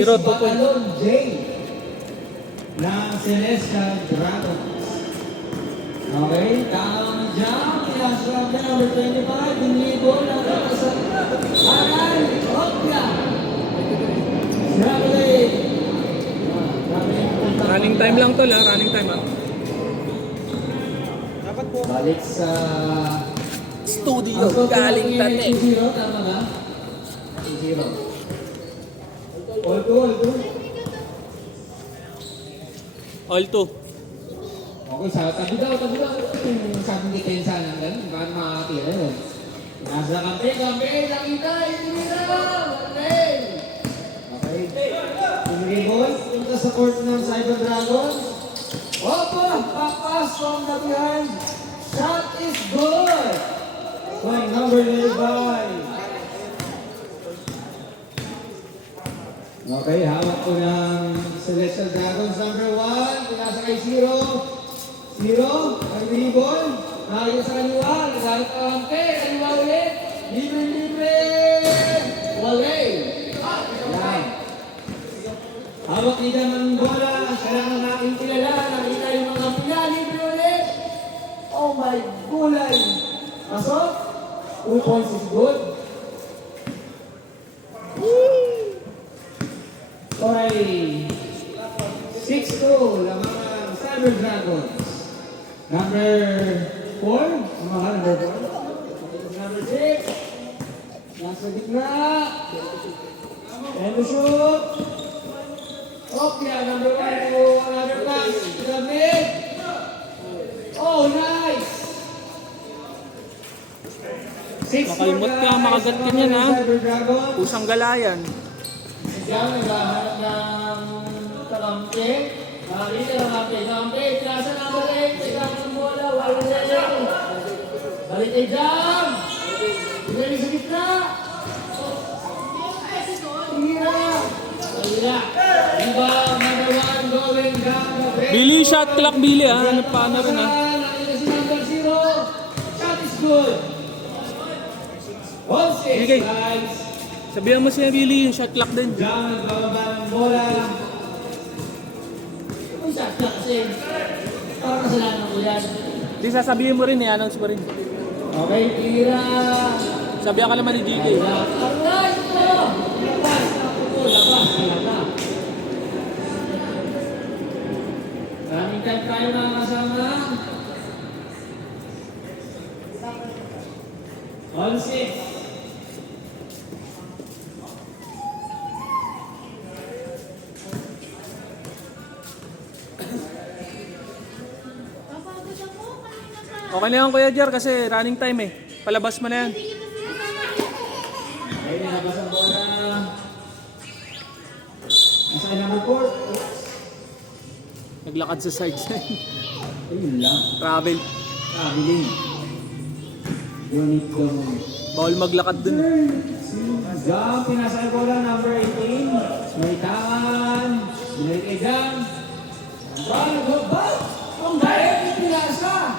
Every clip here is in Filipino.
Zero, 2 point. Batalon J ng Celestial Dragons. Okay, down jump. Pinasarap na number 25. Binibol ang kapasan. Aral, Opia. Traveling. Running time lang tol, ha? Running time, ha? Balik sa Studio, galing tatin. 2-0, tama ba? 2-0. All two. All 2. Okay, tabi daw. Sabing depensa ng ganun, paano makakatira yun? Nasa kampe, nakita, itinira! Okay. Pinribol, punta sa court ng Cyber Dragon. Opo, papas from the behind. Shot is good! Point number 95. Okay, hawak ko ng Celestial Dragons number 1. Pinasa kay Zero. Pinribol. Nakakita sa kaliwa. Nagahit ka kampe. Kaliwa ulit. Libre. Walay. Yan. Hawak nila ng bola. Siya lang ang aking kilala. Nakita yung mga pula. Libre ulit. Oh my gulay. Pasok. 2 points is good. Okay. 6-2. Lamang ang Cyber Dragons. Number 4. Number 4. Number 6. Nasa gitna. And the shoot. Okay, number 1 to another pass to the mid. Oh, nice! 6-4 Makalimot ka, makagat ka niyan, ha? Cyber Dragons. Pusang galayan. Diyan, naghahanap ng kalampe. Nakakita ng kampe. Pinasa number 8. Tignan ng bola. Wala na. Balik kay Jam. Pinali sa gitna. Tira. Diba, number 1 going down the bench. Billy, shot clock, Billy, ha? Ano pa na rin, ha? Nakita si number 0. Shot is good. 1-6, Okay. guys. Sabihan mo siya, Billy, yung shot clock din. Jam, nagbababa ng bola. Ang shot clock kasi. Parang kasalanan ko yan. Di sasabihin mo rin, i-announce mo rin. Okay, tira. Sabihan ka naman ni GK. Aray ito! Labas! Labas! Maraming time tayo mga kasama. All 6. Okay na yan, Kuya Jer, kasi running time, eh. Palabas mo na yan. Ayun, nabas ang bola. Nasa number 4. Naglakad sa sides. Ayun lang. Travel. Traveling. Unit gawin. Bawal maglakad dun. Jam, pinasa ang bola, number 18. May tangan. Binalik kay Jam. Ball, good ball. Ang dahil, pinasa.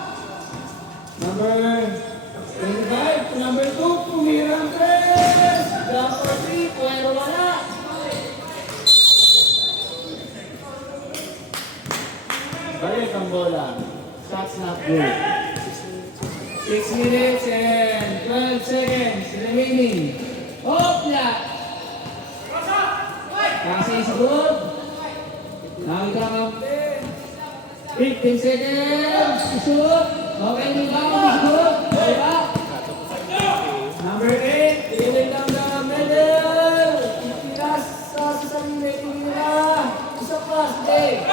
Number 25 to number 2, pumirang 3. Jam for 3, pero wala. Balik ang bola. Shots not good. 6 minutes and 12 seconds remaining. Hopla! Kasi is good. Nakita ka. 15 seconds. Shoot. Okay, di ba? Is good. Okay ba? Number 8. Iwin lang na medal. Ipilas sa sasaling rating nila. Isa pa. Sige.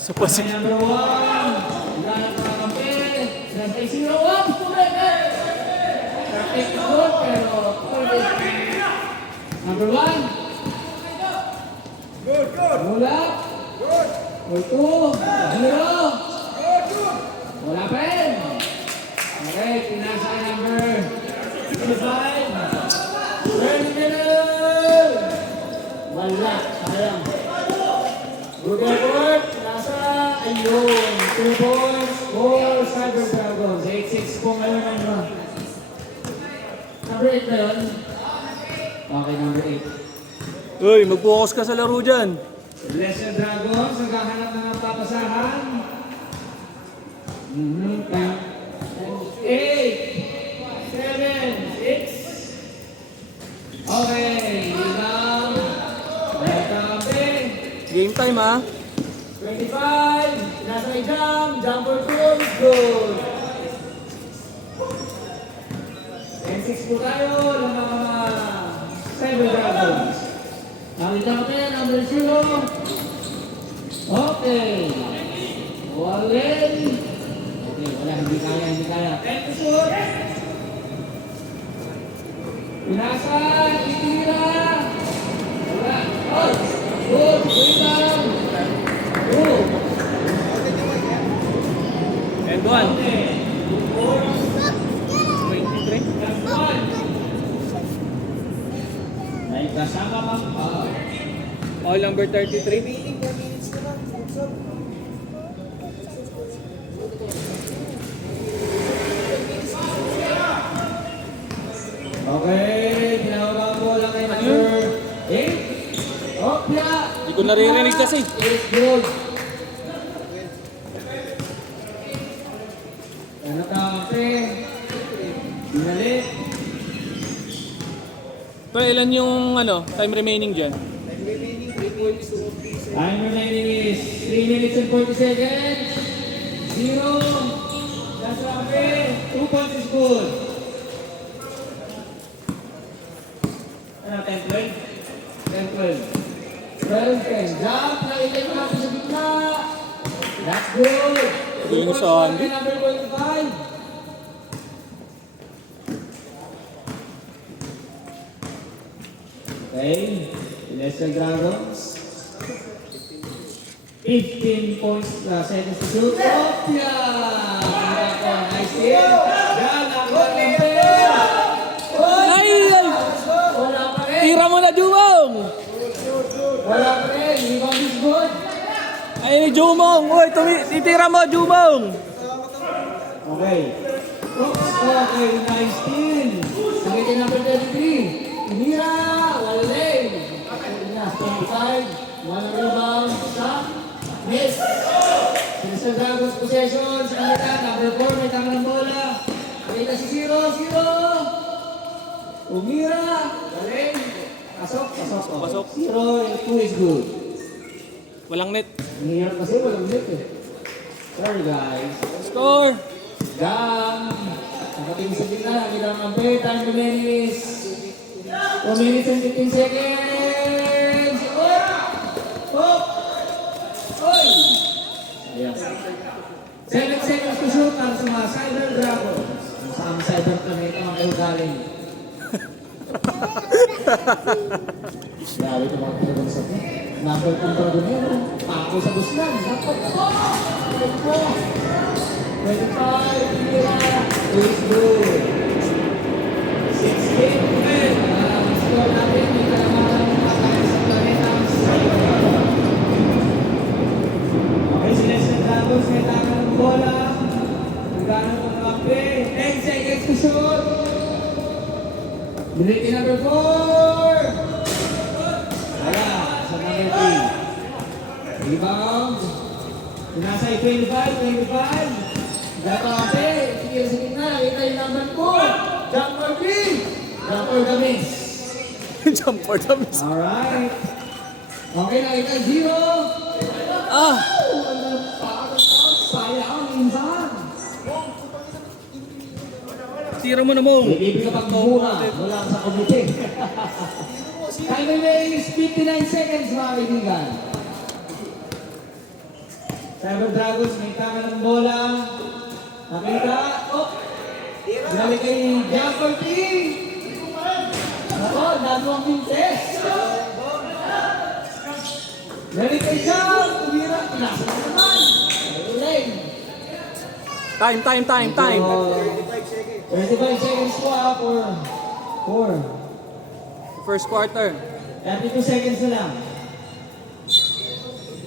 Sa pasi. Number 1. Ilan ang kakampi. Ilan kay 0-1. Perfect good, pero number 1. Good. Mula. Good. 2. 0. Wala pa rin. Okay, pinasa number 25. Third middle. Wala. Sayang. Good effort. Nasa. Ayun. 2 points for Cyber Dragons. 8-6 po ngayon ang number 8 na yun. Okay, number 8. Uy, mag-focus ka sa laro dyan. Lesser Dragons, naghahanap na ng papasahan. 8, 7, 6. Okay, ibang. Tabi. Game time ha. 25, nasa jump, jumper goal, good. 10-6 po tayo, ng mga Cyber Dragons. Nakita ko tayo, number 0. Okay. Wallen. Okay, wala, hindi kaya, hindi kaya. 10 to shoot. Pinasan, itira. Wala. Oh, good, good lang. Good. And one. Okay. 23. That's one. Ay, kasama pa. All number 33. Okay, tinawag po lang kay number 8. Opya. Hindi ko naririnig kasi. It's good. Ano ka, ate? Binalik. Pero ilan yung time remaining dyan? Time remaining is 3 minutes and 40 seconds. 0. That's okay. 2 points is good. Ano, 10-12? 10-12. 12-10. Jump. Nakita mo natin sa gitna. That's good. Galing sa Andy. Number 25. Okay. Lesser Dragons. 15 points, seconds to shoot. Opya! Nice hit. Yan, ang umpire. Ay! Ay! Wala pa rin. Tira mo na, Jumong! Wala pa rin. Rebound is good. Ay, Jumong! Uy, titira mo, Jumong! Okay. Oops, okay, nice steal. Nakita number 33. Mira, Wallen. Nice, 25. One rebound, shot. Miss. Mr. Dragons possession. Sa kanila, number 4, may tama ng bola. Nakita si 0. Umira. Wallen. Pasok. Pasok. 0, 2 is good. Walang net. Ang hirap kasi, walang net eh. Sorry guys. Score! Gang! Nakating sa gitna, nakita ang ampe, time remaining is 2 minutes and 15 seconds! Oh! Oy! Ayan. 7 seconds to shoot para sa mga Cyber Dragons. Kung saan Cyber kami, ito ang kayo galing. Grabe ito mga dragon sa akin. Number kong dragonero. Pako sa buslan. Dapat po! 25, yeah, is good. 16, score natin, may kalamangan ng kakaya sa planetang Cyber. Okay, si Leslie Dragons, may tangan ng bola. Nagana ng kape. 10 seconds to shoot. Biniti number 4. Wala, sa number 3. Rebound. Pinasay 25. Dapate, sige sa gitna, kita yung laban ko. Jumper 3. Jumper the miss. Jump for the miss. Alright. Okay, nakita 0. Ah! Sayang, insan. Tira mo na, Mong! Hindi ka pagmura. Wala sa komite. Time remaining is 59 seconds, mga kaibigan. Cyber Dragons, may tama ng bola. Nakita. Oh! Ginalik kay Jumper T. Ako, dalawang mintes. Ginalik kay Jump. Tumira. Pinasa na naman. Uling. Time! 35 seconds po for First quarter. 32 seconds na lang.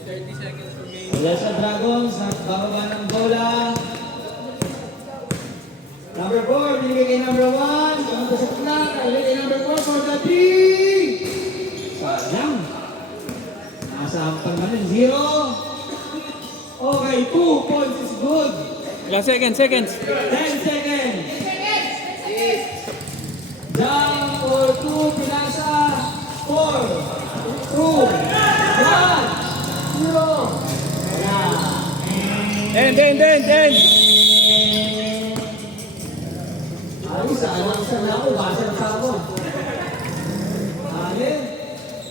30 seconds remaining. Mula sa Dragons, nagbababa ng bola. Number 4, binigay kay number 1. Kamunta sa pula, kay number 4 for the 3. Sayang. Sampal namin. 0. Okay, 2 points is good. Ilang seconds? 10 seconds. Jump for 2, pinasa. 4, 2, 1, 0. Ten. Ayos, alam na ako, basa na ako. Alin?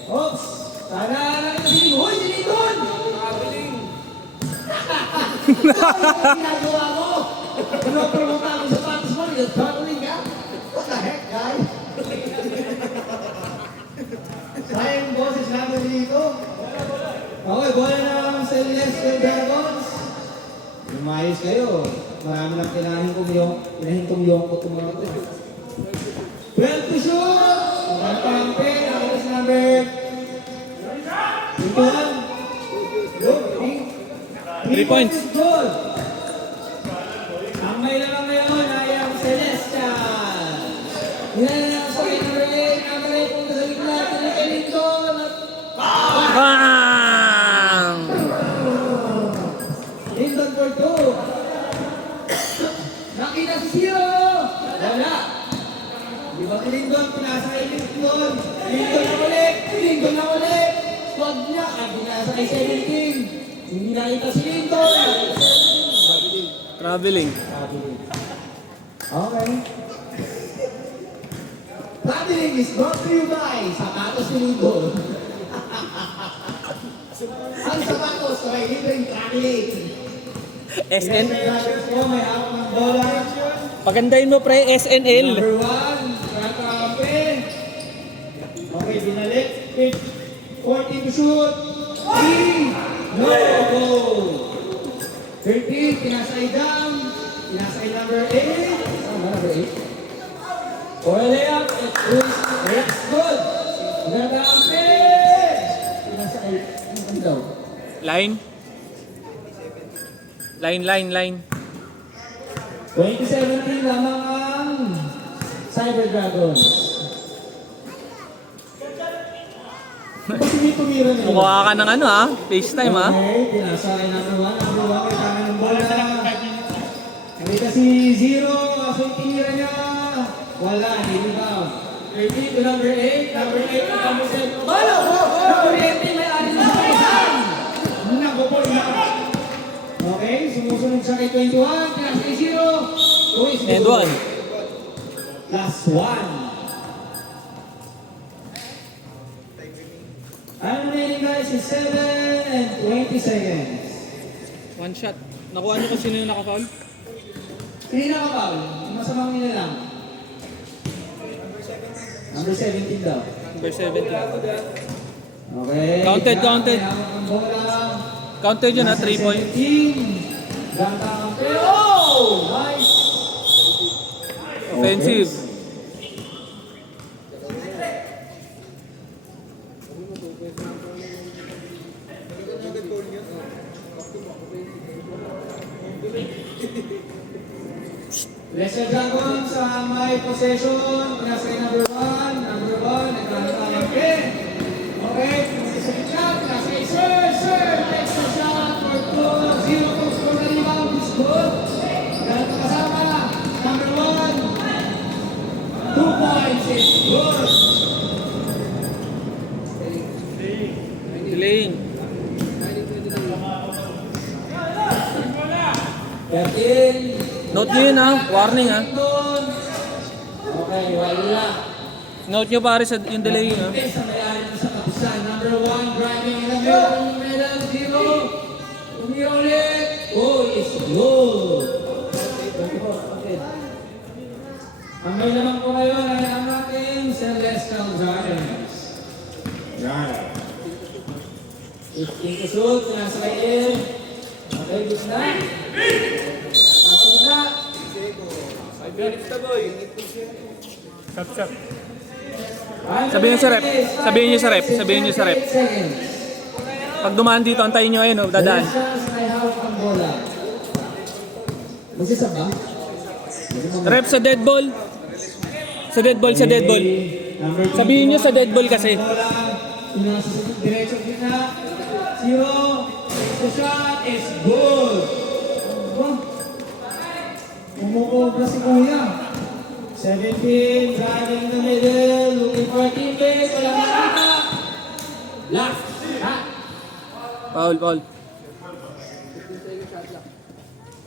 Oops! Sana lang yung siling. Hoy, siling doon! Nakabiling! Ano ginagawa mo? Pinopromote ako sa patos mo, nag-traveling ka? What the heck, guys? Sayang boses namin dito. Okay, bola na lang sa Celestial Dragons. Lumayos kayo. Marami nang pinahintong-yung ko itong mga ito. 12 to shoot! Ang pampe, nakita sa number 21. Good. 3 points. Good. Ang may lamang ngayon ay ang Celestial. Yan ang sa number 8. Number 8 punta sa gitna. Tinikiling ko. Bang! Lindon for 2. Nakita si Zero! Wala! Di ba si Lindon? Pinasa kay Lindon. Lindon na ulit! Squad niya. Pinasa kay 17. Hindi nakita si Lindon. Traveling. Okay. Traveling is brought to you by Sapatos ni Lindon. Ang sapatos ay libreng traveling. SN. May hawak ng bola. Pagandahin mo pre, SNL. Number 1, Kakape. Okay, binalik. 14 to shoot. 3. No goal. 13, pinasay down. Pinasay number 8. Number 8. For a layup, it's good. Kakape. Pinasay. Ano daw? Line. 2017 lamang ang Cyber Dragons. Kasi may tumira na yun. Mukha ka ng ano FaceTime Okay, pinasa kay number 1. Number 1 kay tangan ng bola. Nakita si Zero. Kaso yung tinira niya. Wala, hindi ba? 13 to number 8. Number 8 to number 7. Bala! Number 18 may alis na sa kasan. Nagopol na. Okay, sumusunod siya kay 21. Pinasa kay Zero. And 1. Last one. Ang remaining guys is 7 and 20 seconds. One shot. Nakuha niyo kung sino yung naka-foul? Hindi na kapal. Masamang nila lang. Number 17 daw. Number 17. Okay. Counted. Hawak ang bola. Counted yun 3 points. 17. Ganda ang pero. Oh! Nice. Offensive. Lesser Dragons sa may possession. Pinasa kay number 1. Number 1. Nagkakita ng pin. Okay. Pinasa sa gitna. Pinasa kay Sir. Takes the shot for 2. 0 points for the rebound. Is good. Ganito kasama. Number 1. 2 points is good. Delaying. 13. Note nyo yun warning Okay, wala. Note nyo pare sa yung delay Sa may-ari ng sa kapusan. Number 1, driving in the middle. 0. Tumira ulit. Oh, it's good. Okay. Ang may naman po ngayon ay ang ating Celestial Dragons. Yan. 15 to shoot. Nasa kail. Okay, good na. Pasok na. 5 minutes na, boy. Sap. Sabihin niyo sa rep. Pag dumaan dito, antayin nyo ayun, dadaan. Ay hawak ang bola. Magsisab ba? Rep sa dead ball. Sa dead ball. Sabihin nyo sa dead ball kasi. Bola. Pinasa sa diretso gitna. 0. Next shot is good. Umukobra si Kuya. 17, driving in the middle, looking for a teammate, wala makita. Last shot. Foul, foul.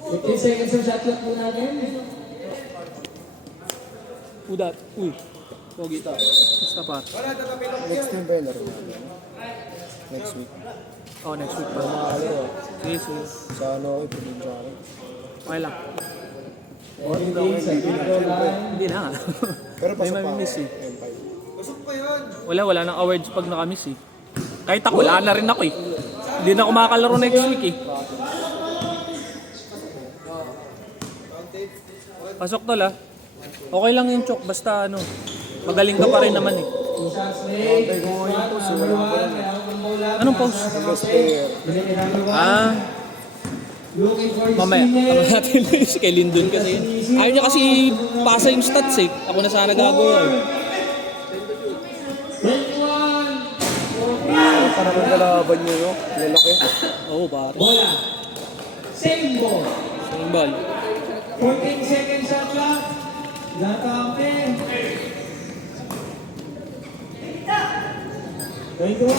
15 seconds ang shot clock po natin. Udat. Uy. Pogi ito. Basta pa. Next team ba yun laro natin? Next week. Oh, next week pa. Ano, Sige, sige. sa ano, probinsya ka rin. Okay lang. Everything sa video line. Hindi na nga. Pero May pasok pa. mamimiss eh. M5. Wala nang awards pag nakamiss eh. Kahit ako, wala na rin ako eh. Hindi na ako makakalaro next week eh. Pasok tol ah. Okay lang yung chok, basta ano, magaling ka pa rin naman eh. 2 shots made. Next shot, number 1. May out ng bola. Anong pause? Best player. Minute number 1. Ah, Looking for his mamaya. Ano teammate. natin si kay Lindon kasi. Ayaw niya kasi pasa yung stats eh. Ako na sana gagawa eh. 21. Para naman kalaban nyo yun. Lalaki. Oo, pare. Bola. Same ball. Yung ball. 14 seconds shot clock. Nakampi. 21.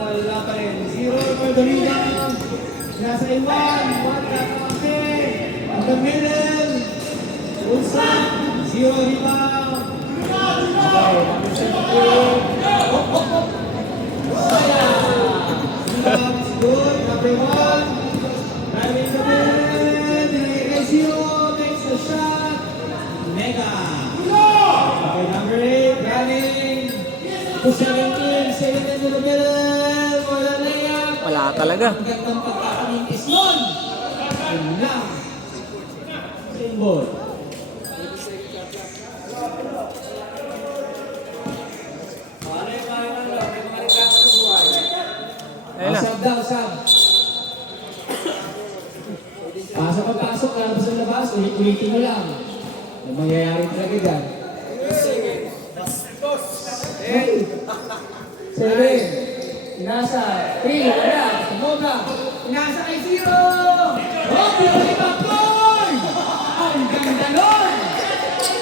Wala pa rin. 0 for the rebound. Nasa iwan. 1 nakampi. On the middle. Ulsa. 0 rebound. Okay. Number 17. Rebound is good. Number 1. Driving sa middle. Dinigay 0. Takes the shot. Mega. Okay, number 8. Running. To 17. 17 to the middle. For the layup. Wala talaga. Ang gandang pagkakamintis nun. Yun lang. Same ball. Ayun na. Sab daw, sab. Pasok ang pasok, lalabas ang labas, ulit-ulitin mo lang. Ang mangyayari talaga dyan. 7. Inasa. 3. Wala. Tumoga. Inasa kay 0. Oh, Pinoy Bakboy! Ang ganda nun!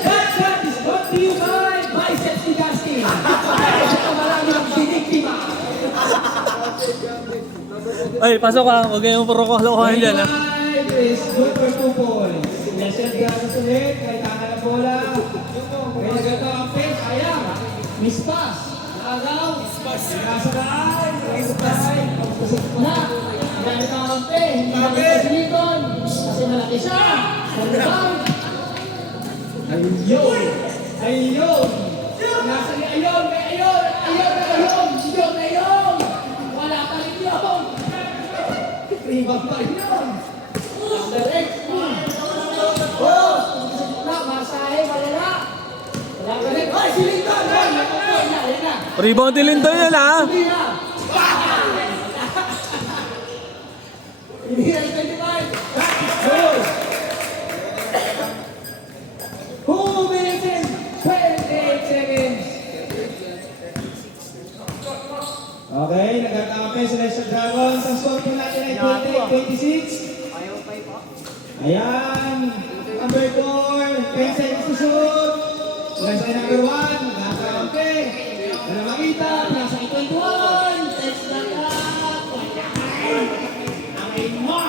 That shot is brought to you by Biceps ni Dustin. Ito marami ng biniktima. Ay, pasok ka. Huwag kayong puro kalokohan dyan ah. 25 is good for 2 points. Lesson Diazas ulit. Kay Tana na bola. May nagagawa ang pace. Ayang. Miss pass. Nakagaw. Nasa daan. Nasa daan. Na. Gamit ang kampe. Hindi natin sa Lincoln. Kasi malaki siya. Rebound. Ayun. Ayun. Nasa ni Ayun. May Ayun. Ayun. Ayun. Ayun. Ayun. Wala pa rin yun. Rebound pa rin yun. Direct. Oh! Na, masahe, malala. Wala ka rin. Ay, si Lincoln! Ay, yan na. Rebound ni Lindon yan ah. Hindi na. Hindi na 25. That is good. 2 minutes and 28 seconds. Okay, nagkakape sa Celestial Dragons. Ang score po natin ay 28-26. Ayan. Number 4. 10 seconds to shoot. Nasa number 1. Nagkakape. Wala makita. Nasa 21. Takes the clock. Ang aim mo.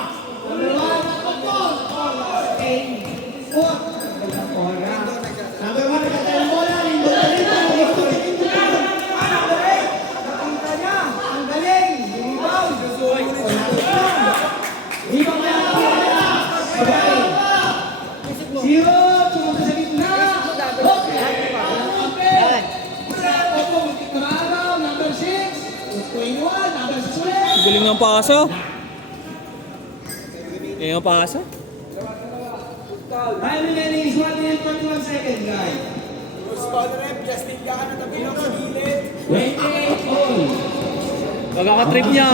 Number 1. Nagpapon. Aim. Foot. Number 1. Nagkatayo ng bola. Lindon na rin. Nakita niya. Ang galing. Rebound. Rebound na. Sabay. 0. Tumunta sa gitna. Number 6. 21. Number 6 ulit. Galing ng paso. Galing ng paso. Time remaining is 1 minute 21 seconds, guys. 28 all. Magkakatrip niya.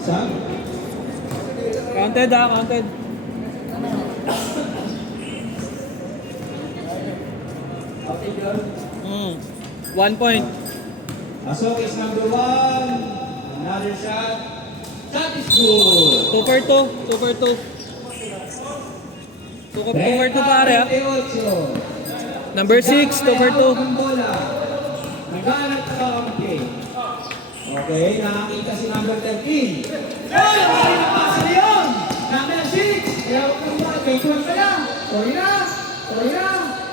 Sam? Counted ah, counted. Okay, girl. 1 point. Asok is number 1. Another shot. That is good. 2 for 2. 2 for 2. 2 for 2 pare ah. 28. Number 6, 2 for 2. Ang bola. Naghanap ka kampi. Okay, nakakita si number 13. Ay, okay na pa sa leon. Number 6. Kaya huwag kang mga kay Tuan ka lang. Sorry na. Sorry na.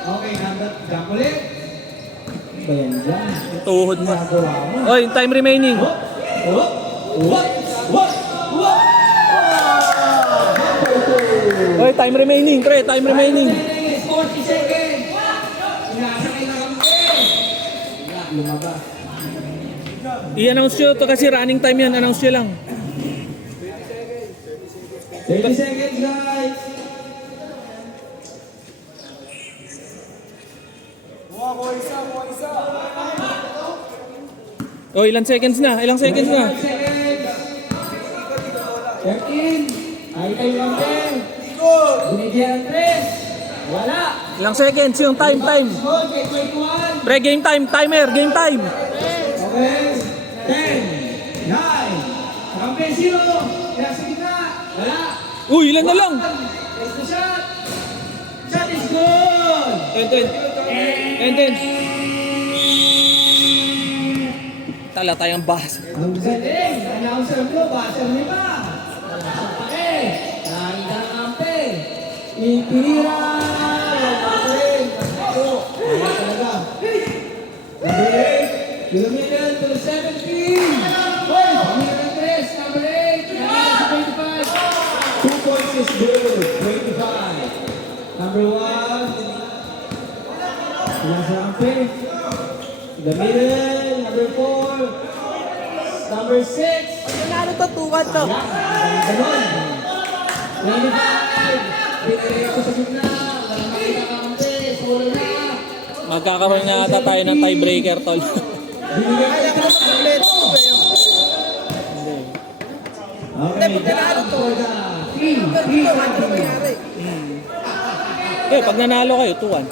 Okay, number jump ulit. Ba yan dyan? Tuhod mo. Nagawa mo. Oy, time remaining. What? What? What? What? Oy, time remaining, pre. Time remaining. 40 seconds. Sinasakay na kampi. Wala, lumabas. I-announce nyo to kasi running time yan. Announce nyo lang. 30 seconds, guys. Oh, ilang seconds na? Ilang seconds na? 12 seconds. 13. Ay kayo kampi. Binigyan ng 3. Wala. Ilang seconds? Yung time. Goal kay 21. Pre, game time. Timer. Game time. Okay. 10. 9. Kampi 0. Kaya sa gitna. Wala. Uy, ilan na lang? Next na shot. Shot is good. 10. Tala tayong bas. Ang galing. Announcer mo. Basher niya ba? Pake. Lagi ka ng kampi. Itira. Kampi. Ito. Wala talaga. Number 8. Kilometer to 17. Hoy! Kilometer 3. Number 8. Number 25. 2 points is good. 25. Number 1. Nasa kampi. The middle. Number 4. Number 6. Nanalo to, 2-1 to. Ganon. 25. Pinaraya ko sa gitna. Walang makita kampi. Solo na. Magkakaroon na ata tayo ng tiebreaker, tol. Binigyan Kaya ka naman ulit. Okay, nanalo to. 3. Ano nangyari? Eh, pag nanalo kayo, 2-1.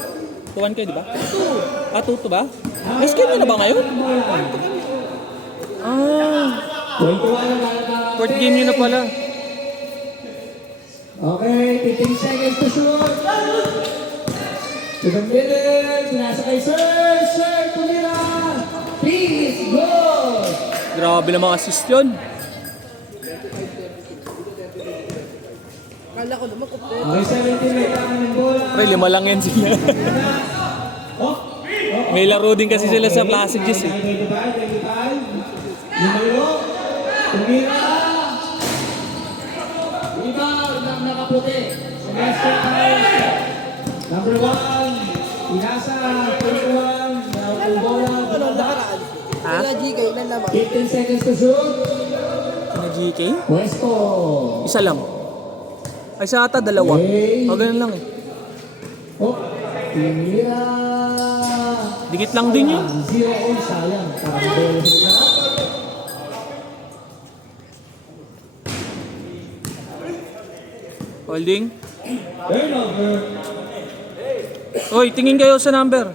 2-1 kayo, di ba? 2. Ah, 2 ba? SK nyo na ba ngayon? Ah, 21 ang lalabas. fourth game nyo na pala. Okay, 15 seconds to shoot. To the middle. Pinasa kay Sir. Sir, tumira. Please, go. Grabe namang assist yun. Kala ko naman kung Okay, 17 may tangan ng bola. Pre, 5 lang yan sila. Oh. May laro din kasi sila sa Placids eh. 25. Numero. Tumira. Rebound ng nakaputi. Semester Number 1. Pinasa. 21. Ang bola. ano nakaraan. Ha? Wala GK na naman. 15 seconds to shoot. Na GK? Pwesto. Isa lang. Ay, sa ata, dalawa. Okay. O, ganun lang eh. Oh. Tumira. Dikit lang din yun. 0 all sayang. Parang bola sila. Holding. Turnover. Oy, tingin kayo sa number.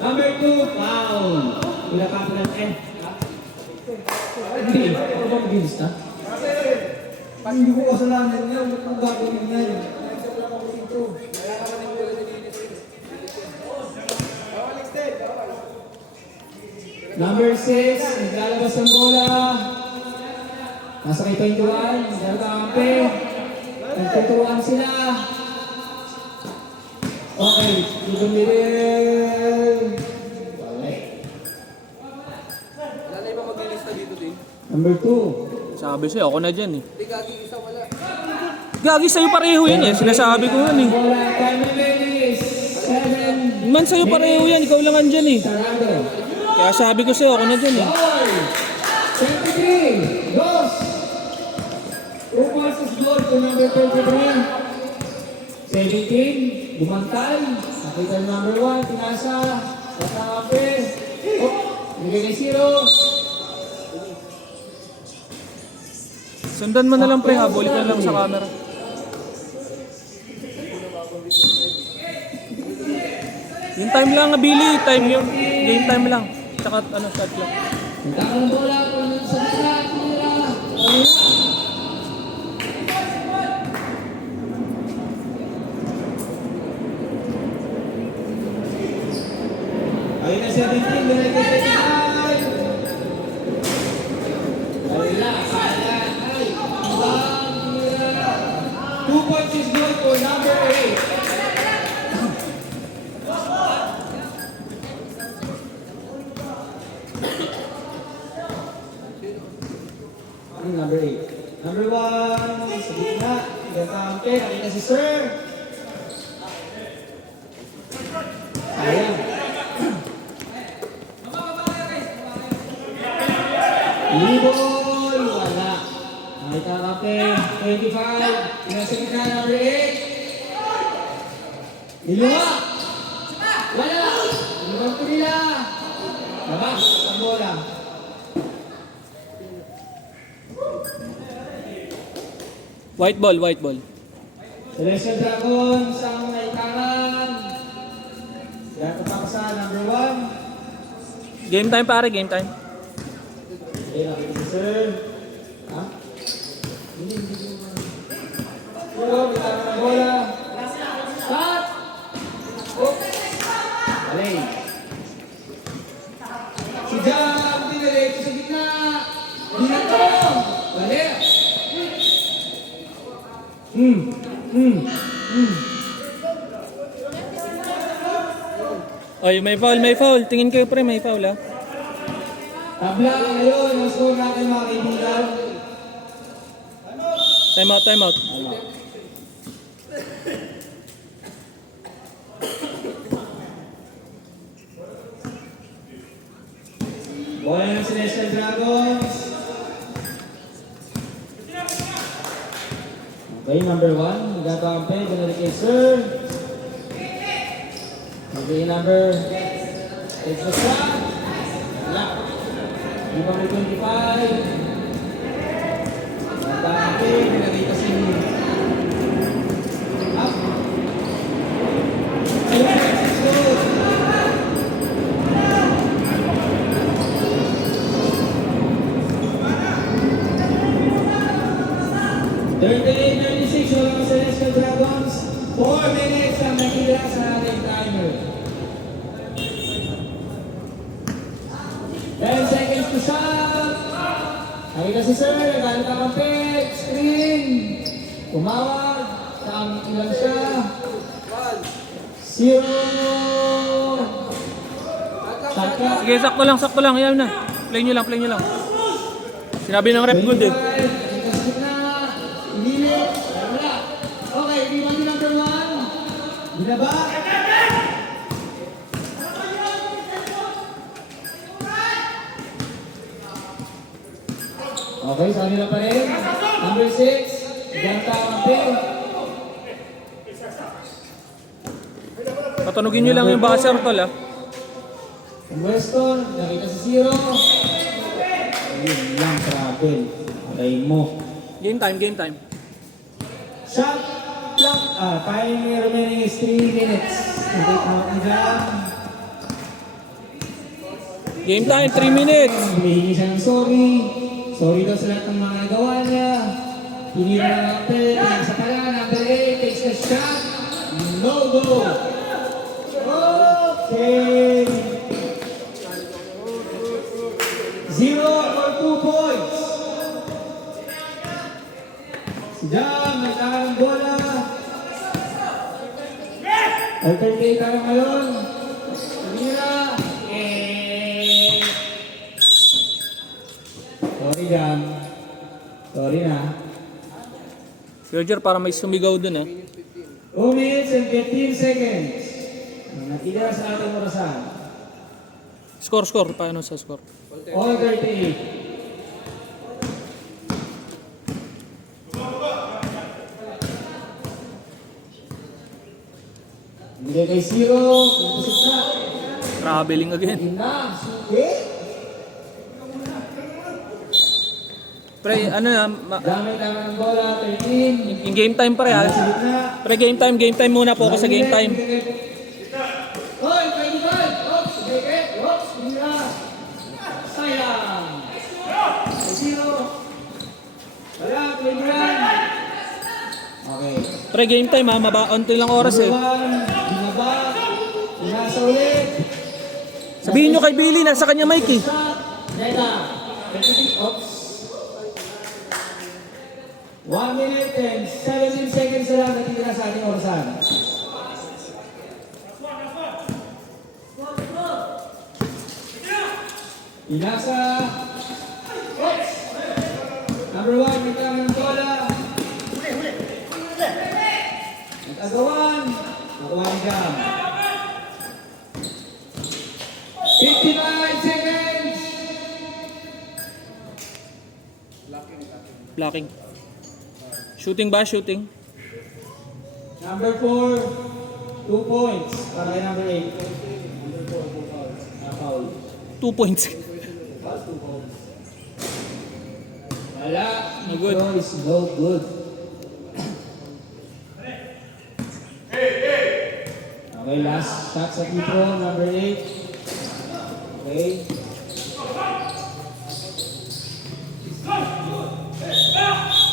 Number 2, foul. Wala ka pa ng N. Hindi. Ano ba mag-gilis na? Hindi ko kasalanan niya. Ba't kung gagawin niya yun? Number 6, naglalabas ng bola. Nasa kay 21, naglalabampi. Nagtuturuan sila. Okay, dudong middle. Number 2. Sabi sa'yo, ako na dyan eh. Gagi sa'yo pareho yan eh. Sinasabi ko yan eh. Bola, time remaining is 7. Man sa'yo pareho yan. Ikaw lang andyan eh. Sarado. Kaya sabi ko sa'yo, ako na dyan eh. 23. Dos. 2 passes goal to number 23. 17. Bumantay. Nakita yung number 1. Pinasa. Patape. Oh. Bigay kay 0. Sundan mo na lang pre, habol ka lang sa camera. Yung time lang, Billy. Time yun. Game time lang. tsaka ano, shot clock. Nagtaka ng bola, kung sa gitna, tira. Wala. Ayun na 17, balik kay 39. Wala, kaya, ay, ibang tira. 2 points is good for number 8. Ano number 8? Number 1, sa gitna, gantante, nakita si Sir. Sayang. Liboy, wala. Nakita kape, 25, nasa gitna, number 8. Iluwa! Wala! Ibang ko nila. Labas, ang bola. White ball, white ball. Celestial Dragons ang naitaran. Kaya kapakasa, number 1. Game time pare, game time. Okay, nakita si Sir. Ha? Hindi. Pero, bitang ng bola. Start! Oh! Alay. Si Jam, diniretso sa gitna. Dito! Bali! Oy, may foul. Tingin kayo pre, may foul ah. Tabla ngayon, ang score natin mga kaibigan. Time out. Bola ng Celestial Dragons. Okay, number 1. Nagkakampi. Binalik kay Sir. Okay, number. Takes the shot. Wala. Number 25. Nagkakampi. Binalik kasi up. Ayun, let's go. Walang Celestial Dragons. 4 minutes ang nakita sa ating timer. 10 seconds to shot. Nakita si Sir, galing ka ng pick, screen. Tumawag. Saan ilan siya? 0. Shot clock. Sige, sakto lang. Yan na. Play nyo lang. Sinabi ng rep good eh. Dito sa gitna. Inilip. Wala. Okay, di ba number 1? Binaba. Okay, sa kanila pa rin. Number 6. Ganta Kampe. Patunugin nyo lang yung buzzer tol ah. Weston, nakita si Zero. Ayun lang, travel. Alay mo. Game time. Shot clock. Time remaining is 3 minutes. Okay, tawag nila. Game time, 3 minutes. Humihingi siya ng sorry. Sorry daw sa lahat ng mga nagawa niya. Tinira na ng pet. Sa pala, number 8 takes the shot. No go. Okay. 0 or 2 points. Si Jam, nagtaka ng bola. Alternate tayo ngayon. Tinira. Sorry, Jam. Sorry na. Roger, para may sumigaw dun eh. 2 minutes and 15 seconds. Ang natira sa ating orasan. Score. Paano sa score? All 38. Bigay kay Zero. Kusok na. Traveling again. Na. Suki. Pre, ano na, Gamit naman ang bola. 13. in game time pre ah. Sa gitna. Pre, game time muna po sa game time. Oy, 25. Oops, bigay. Oops, hindi na. Okay. Pre, game time ha. Onti lang oras eh. Number 1, binaba. Pinasa ulit. Sabihin nyo kay Billy, nasa kanya mic eh. Shot. Data. Oops. 1 minute and 17 seconds na lang natitira sa ating orasan. Pinasa. Oops. Number 1, may kami ng bola. Nag-agawan. Nakuha ni Gam. 59 seconds. Blocking. Shooting ba? Shooting. Number 4, 2 points. Para kay number 8. Number 4, 2 fouls. Foul. 2 points. Wala. No good. No is no good. Okay, last shot sa Tipro, number 8. Okay.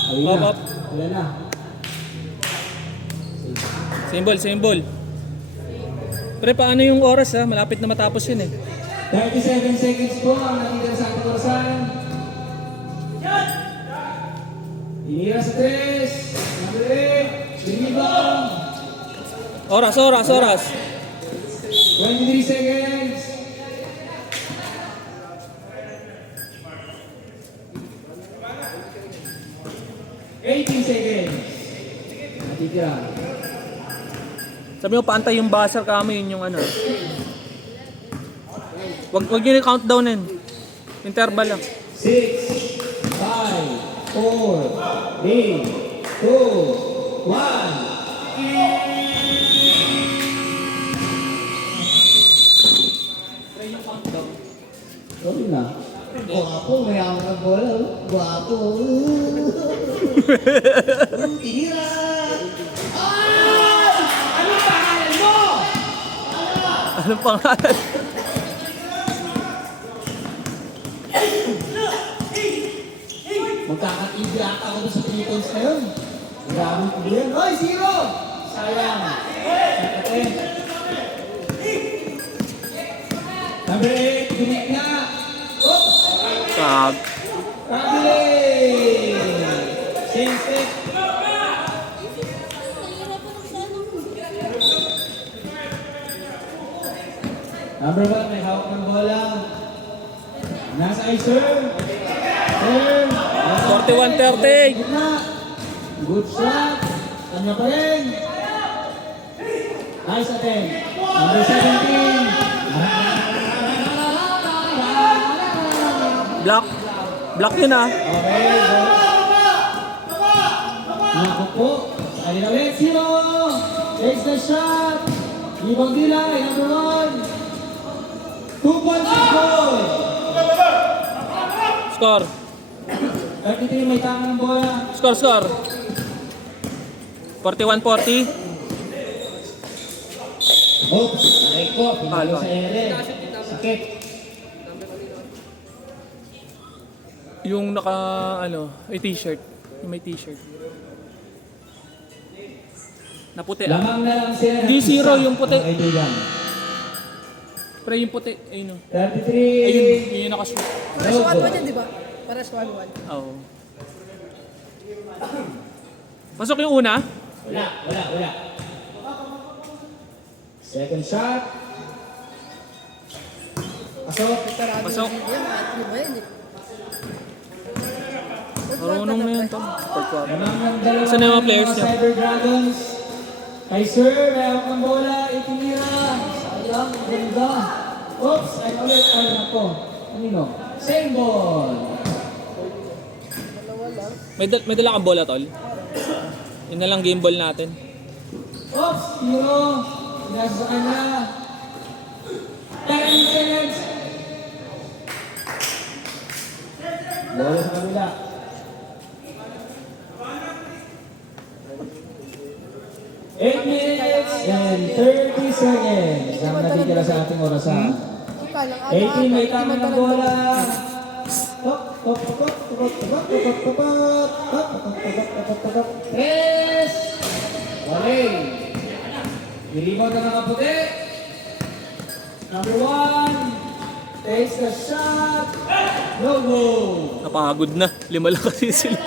Ayun Up, na. up. Ayun na. Same ball. Pre, paano yung oras ha? Malapit na matapos yun eh. 37 seconds po ang nakita sa ating orasan. Inira sa 3. Number 8. Binibang. Oras. 23 seconds. Seconds. Natitira. Sabi mo, paantay yung buzzer kami, yun yung ano. Wag yun yung countdown yun. Interval lang. 6, 5, 4, 3, 2, 1. Sorry na. Guwapo, may ako ng bola. Guwapo. Tinira! Ay! Anong pangalan mo? Anong pangalan? Magkakatibli ata ako doon sa 3 points na yun. Grabe ko yun. Oy, 0! Sayang. Sakate. Number 8, binik na. Oops! Kag. Kabili! Same step. Number 1, may hawak ng bola. Nasa ay sir. Sir. 41-30. Gitna. Good shot. Kanya pa rin. Nice attempt. Number 17. Block yun ah. Okay, go. Naku po. Ayun na ulit. Sino? Takes the shot. Ibang Dilay, number 1. 2 points is goal. Score. 33, may tama ng bola. Score. 41-40. Oops, aray ko. Pinalo sa ere. Sakit. Yung naka, may t-shirt. Yung may t-shirt. Na puti ah. Lamang na lang sila. ng Di zero isa, yung puti. mga kaibigan. Pre, yung puti. Ayun o. 33. Ayun yung nakashoot. Para sa 1-1 yan, di ba? Para sa 1-1. Oo. Pasok yung una. Wala. Second shot. Pasok. Pasok. Yan, atli ba yan eh? Marunong na yun, Tom. Lamang ng dalawa Saan na yung mga players niya? Cyber Dragons. Kay Sir, may hawak ng bola. Itinira. Sayang, ganda. Oops, ay ulit. Ay, nako. Kanino? Same ball. May dala kang bola, tol. Yun na lang game ball natin. Oops, tiro. Nasa sa kanya. 10 seconds. Bola sa kabila. 8 minutes and 30 seconds ang natitira sa ating orasan. 18, may tama ng bola. Tres. Niribot na nakaputi. Number 1. Takes the shot. No goal. Napagod na. 5 lang kasi sila.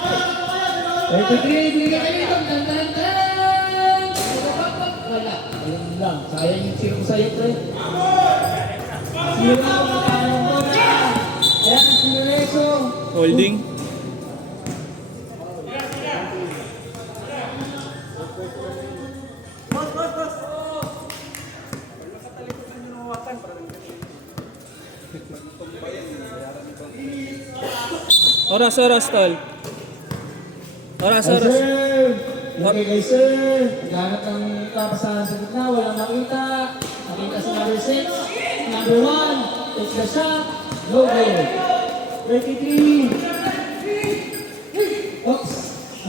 33. Binigay kayo dito. Tan-tan-tan. Wala. Ayun lang. Sayang yung siro sa'yo, pre. Siro ang magkano mo na. Ayan ang sinireso. Holding. Oras, tol. Oras. Sir! Okay kay sir. Naghanap ng kapasahan sa gitna. Walang makita. Nakita si number 6. Number 1. Takes the shot. No goal. 33. Oops.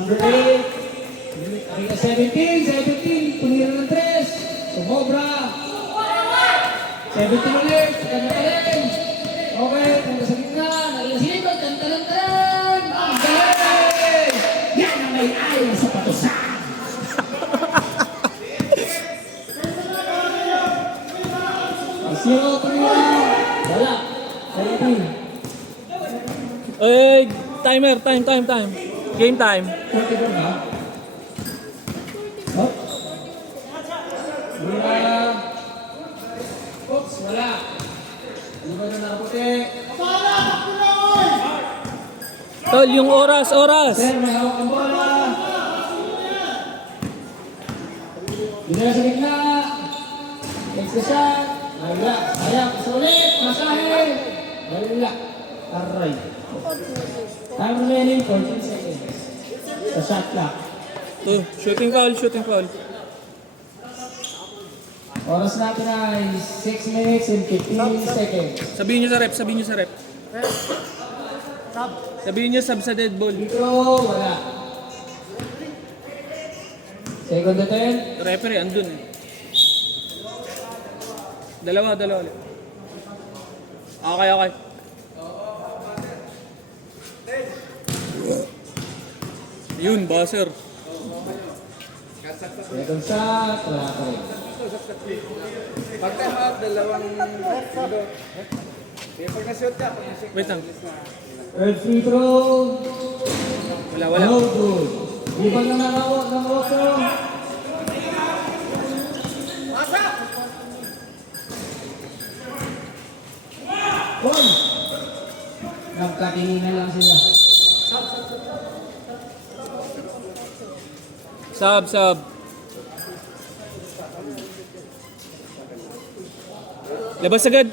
Number 8. Nakita 17. Tumira ng 3. Sumobra. 17 ulit. Kanya pa rin. Okay. Tanda sa gitna. Nakita si Libot. Tan-tan-tan. Ang galing! Yan ang may ayaw sa patusan. Zero, tumira. Wala. 17. Timer. Time. Game time. 44 na. Hop. Wala. Oops, wala. Di ba na nakaputi? Tol, yung oras. Sir, may hawak ang bola. Dinala sa gitna. Takes the shot. Ay, wala. Sayang. Isa ulit. Masahe. Ay, wala. Aray. Time remaining 14 seconds. Sa shot clock. Shooting foul. Oras natin ay 6 minutes and 15 seconds. Sabihin nyo sa rep. Sabihin nyo sub sa dead ball. Intro, wala. Second attempt. Referee, andun eh. Dalawa ulit. Okay. Yun, buzzer. Second shot, wala pa rin. Pag-time out, dalawang sundo. Pag na-shoot ka, Wait lang. Third free throw. Wala. No good. Di ba na nakawak ng otro? One. Nagkatinginan lang sila. Sub. Labas agad.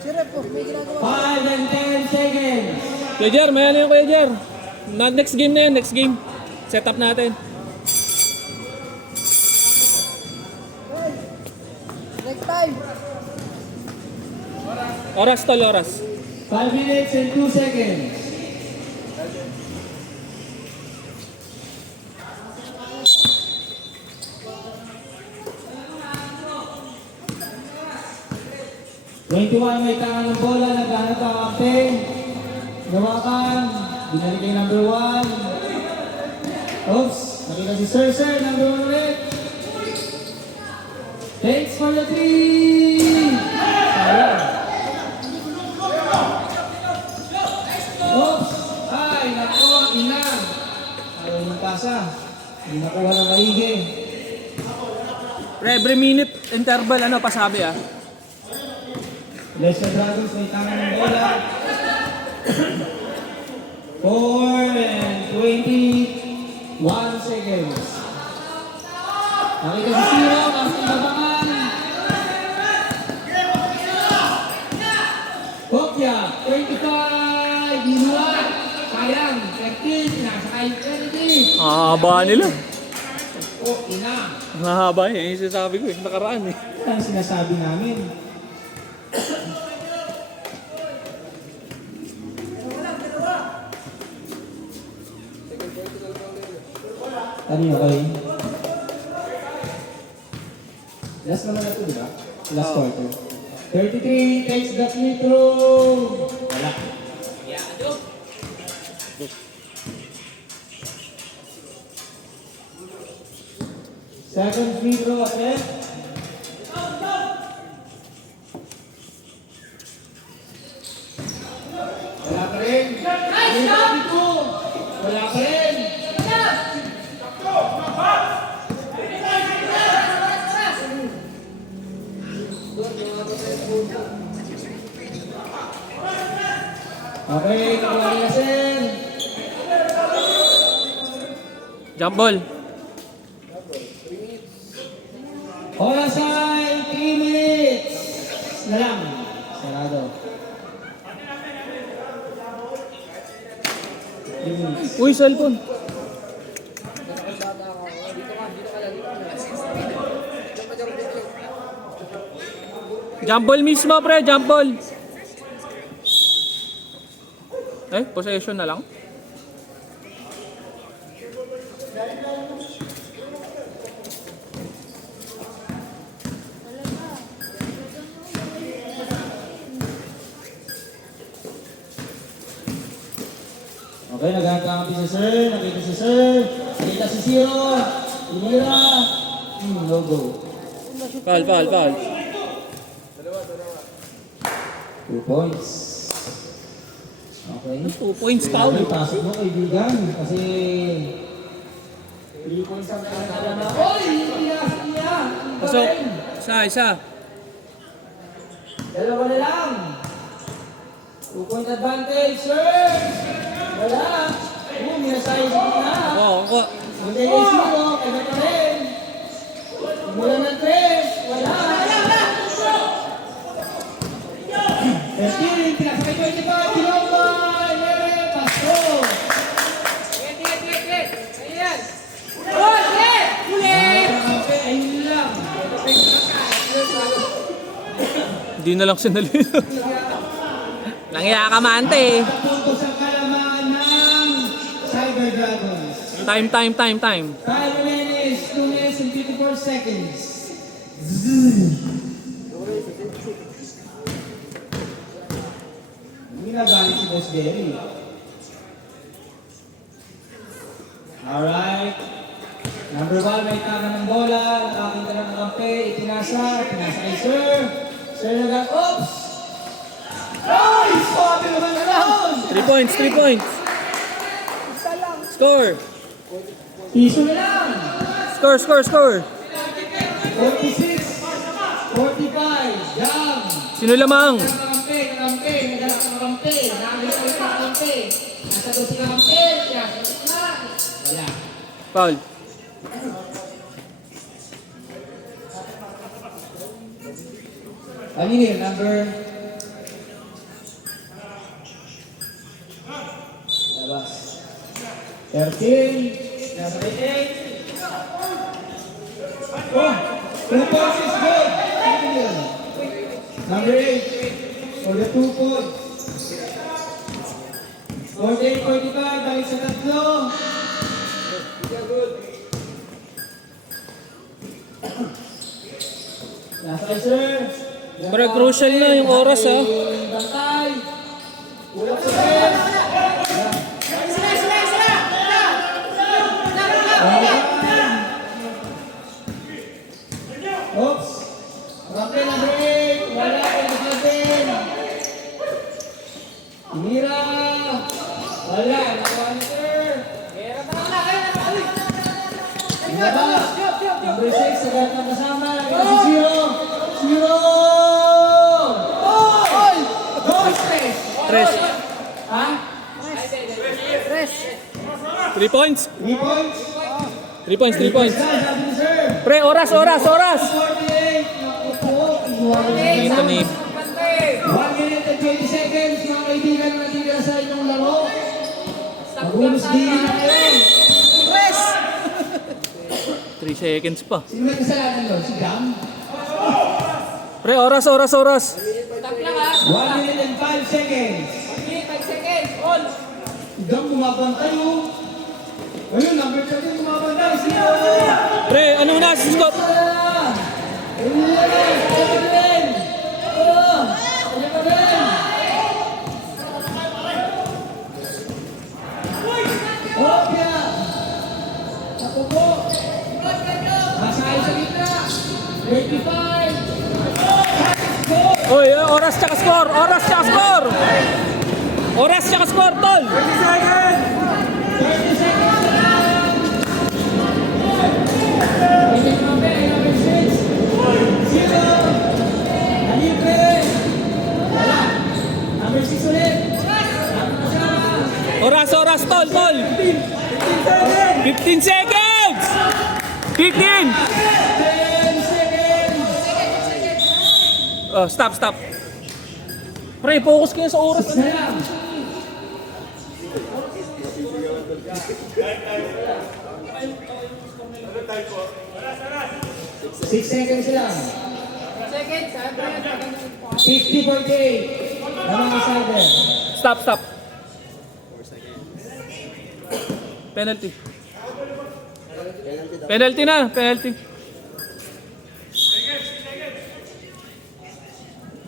Sirap po, may ginagawa. 5 and 10 seconds. Kuya Jer, may ano yung Kuya Jer? Next game na yun, Set up natin. Next time. Oras. 5 minutes and 2 seconds. Twenty-one may tangan ng bola, naghanap ang campaign. Nawakan, binalik kay number 1. Oops, nakita si Sir, number 1 ulit. Takes for the 3. Sayang. Oops, ay, nako, ina. Ayaw yung pasa. Hindi nakuha ng maigi. Every minute interval, pasabi Lesser Dragons may tangan ng bola. 4 and 21 seconds. Nakita si Siro, ang inabangan. Kopya, 25, dinuat. Sayang, 13, nasa kay 20. Haba nila. Oh, ina. Mahaba yung sinasabi ko nakaraan eh. Yan ang sinasabi namin. Ano yun, okay? Last naman na ito, di ba? Last quarter. 33 takes the free throw. Wala. Second free throw attempt. Wala pa rin. Wala pa rin. Okay, kumalilasin. Jump ball. Oras ay 3 minutes na lang. Sarado. 3 minutes. Uy, cellphone. Jump ball mismo, pre. Jump ball. Possession na lang. Okay, nagkakampi si Sir. Nakita si Sir. Nakita si Zero. Inira. No go. Foul, foul, foul. 2 points. Okay. 2 points foul. Okay, pasok mo kaibigan. Kasi 3 points ang nakakala na. Oy! Iya! Pasok. Isa. Dalawa na lang. 2 point advantage, Sir! Wala. Minasay sa na. Ako. Hindi na zero. Kaya pa rin. Mula ng 3. Wala. 13. Pinasakay 25. Kilomba. Pasto. Ayun lang. Hindi na lang sinalino. Nangya ka mante. Punto sa kalamangan ng Cyber Dragons. Time. 5 minutes, 2 minutes and 54 seconds. Hindi nagalit si Boss Jerry. Alright. Number 1, may taga ng bola. Nakakita ng kampe. Ipinasa kay Sir. Sir oops! Ay! Sabi naman na lang! 3 points. Score. Piso na lang! Score. 46, 45, jam! Sino lamang? Kakampi, nadala ka kakampi, nakakita ka kakampi, nasa doon si kakampi, wala. Foul. Kanina yun, number? Labas. 13, nasa 8. Oh! 2 points is good! Number 8, for the 2 points. 48-45, balik sa tatlo. Nasa kay Sir. Pero crucial na yung oras, ha? Bantay. Ulap sa Sir. Oops. Kapil na break. Wala ka na kapil. Mira. Wala. Nakuha ni Sir. Labas. Number 6. Agad na kasama. Nakita si Zero. Tres. Ha? 3 points. 3 points. 3 points. Sabi ni Sir. Pre, oras. 48. Naku po. Ito ni 1 minute and 20 seconds, mga kaibigan na natitira sa inyong laro. Mag-unos din na kayo. 3 seconds pa. Sino may kasalanan doon? Si Jam? Pre, oras. 1 minute and 5 seconds. Si Jam bumabantay oh. Ayun, number 13 bumabantay. Sino? Pre, ano na? Stop. Opya! Naku po! Nasa 35. Oy, oras tsaka score! Oras tsaka score! Oras tsaka score, tol! 30 seconds na lang. Okay, number 6. 0. Nalibre. Wala. Number 6 ulit. Oras, oras, tol, tol! 15 seconds! 15! 10 seconds. Oh, stop, stop. Pre, focus kayo sa oras. 6 na lang. Six seconds lang. 50-48. Namang Sander. Stop, stop. Penalty. Penalty na, penalty.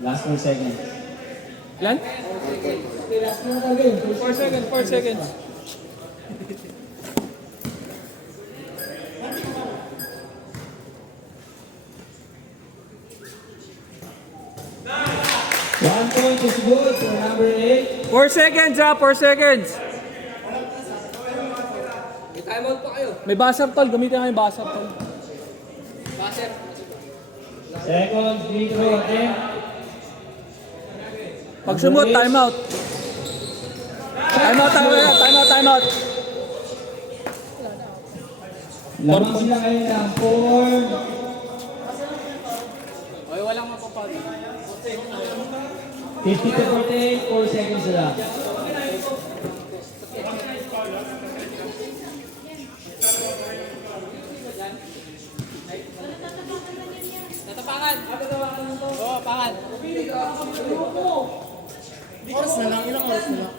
Last 4 seconds. Ilan? Last na talaga yun. 4 seconds, 4 seconds. One point is good for number 8. 4 seconds ha, 4 seconds. May buzzer tol, gamitin nga yung buzzer tol. Second free throw attempt. Pag sumot, time out. Time out, time out, time out, time out. Lamang sila ngayon ng 4. Oy, walang mapapag. 50-48, 4 seconds na lang. Tatapangan. Oo, pangan. Oras na lang, ilang oras na lang.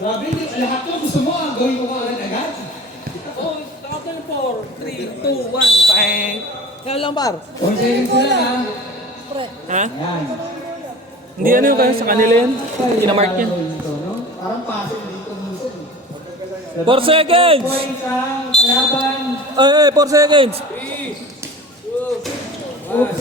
Grabe, lahat to gusto mo ang gawin mo agad. Oh, nakapal 4, 3, 2, 1, bang. Kaya lang par. 4 seconds na lang. Pre, Ha? Ayan. Hindi ano yung kaya sa kanila yan? Kinamark yan. Parang pasok dito minsan. 4 seconds! Points ang kalaban. Ay, 4 seconds! Oops.